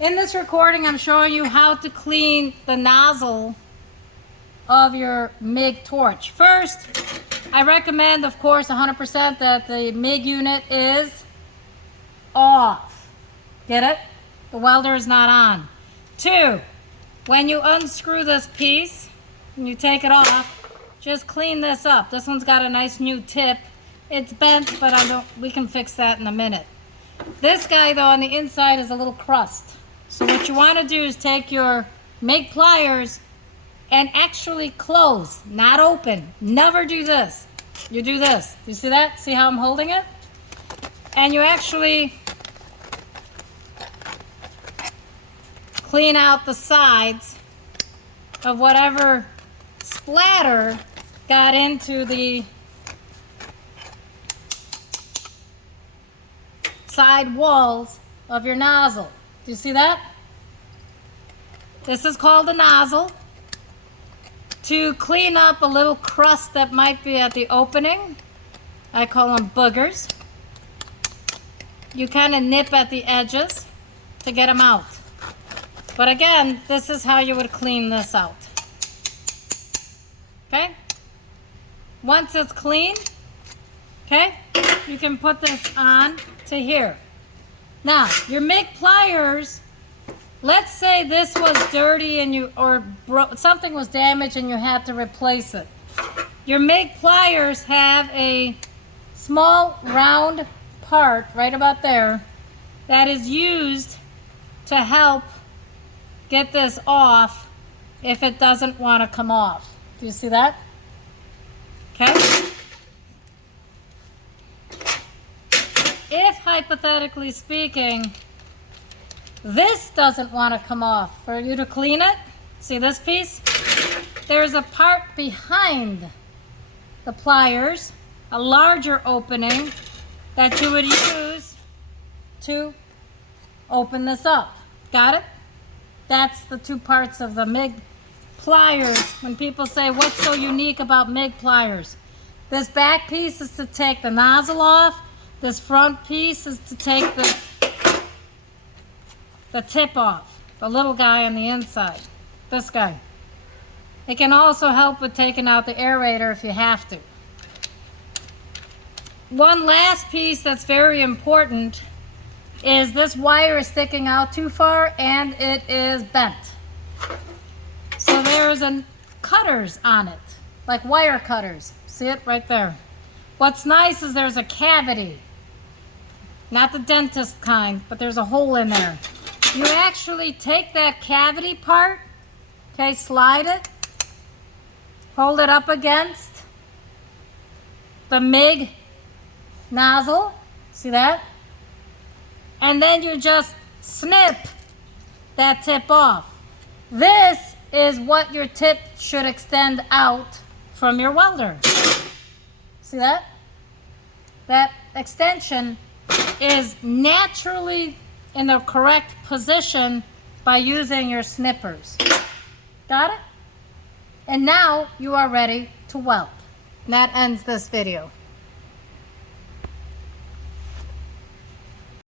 In this recording, I'm showing you how to clean the nozzle of your MIG torch. First, I recommend, of course, 100% that the MIG unit is off. Get it? The welder is not on. 2, when you unscrew this piece and you take it off, just clean this up. This one's got a nice new tip. It's bent, but we can fix that in a minute. This guy, though, on the inside is a little crust. So what you want to do is take your MIG pliers and actually close, not open. Never do this. You do this. Do you see that? See how I'm holding it? And you actually clean out the sides of whatever splatter got into the side walls of your nozzle. Do you see that? This is called a nozzle. To clean up a little crust that might be at the opening, I call them boogers. You kind of nip at the edges to get them out. But again, this is how you would clean this out. Okay? Once it's clean, okay, you can put this on to here. Now, your MIG pliers, let's say this was dirty and something was damaged and you had to replace it. Your MIG pliers have a small round part right about there that is used to help get this off if it doesn't want to come off. Do you see that? Okay. If, hypothetically speaking, this doesn't want to come off, for you to clean it, see this piece? There's a part behind the pliers, a larger opening that you would use to open this up. Got it? That's the two parts of the MIG pliers. When people say, what's so unique about MIG pliers? This back piece is to take the nozzle off. This front piece is to take the tip off, the little guy on the inside, this guy. It can also help with taking out the aerator if you have to. One last piece that's very important is this wire is sticking out too far and it is bent. So there's cutters on it, like wire cutters. See it right there? What's nice is there's a cavity. Not the dentist kind, but there's a hole in there. You actually take that cavity part, okay, slide it, hold it up against the MIG nozzle, see that? And then you just snip that tip off. This is what your tip should extend out from your welder. See that? That extension is naturally in the correct position by using your snippers. Got it? And now you are ready to weld. And that ends this video.